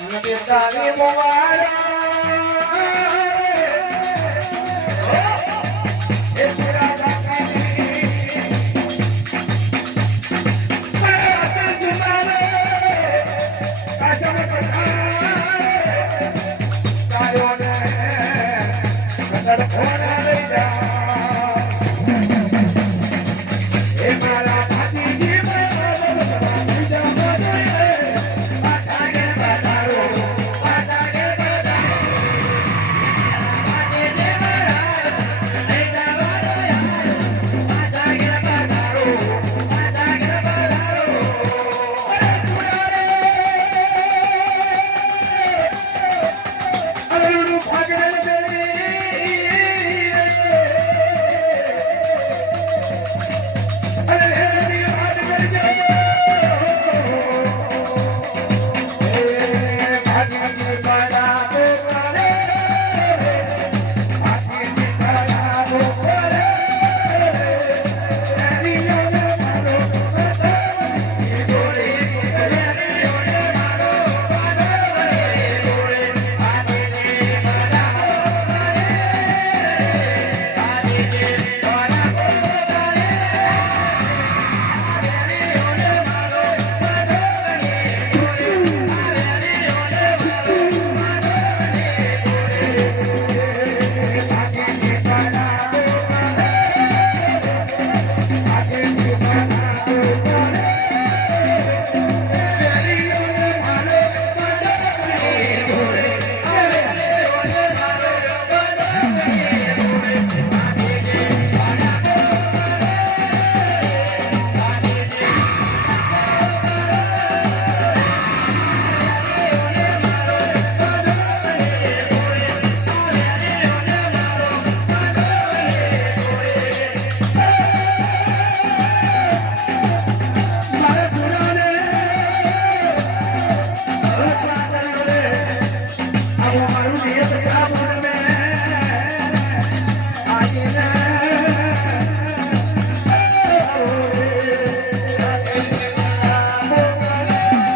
I'm gonna get that Let me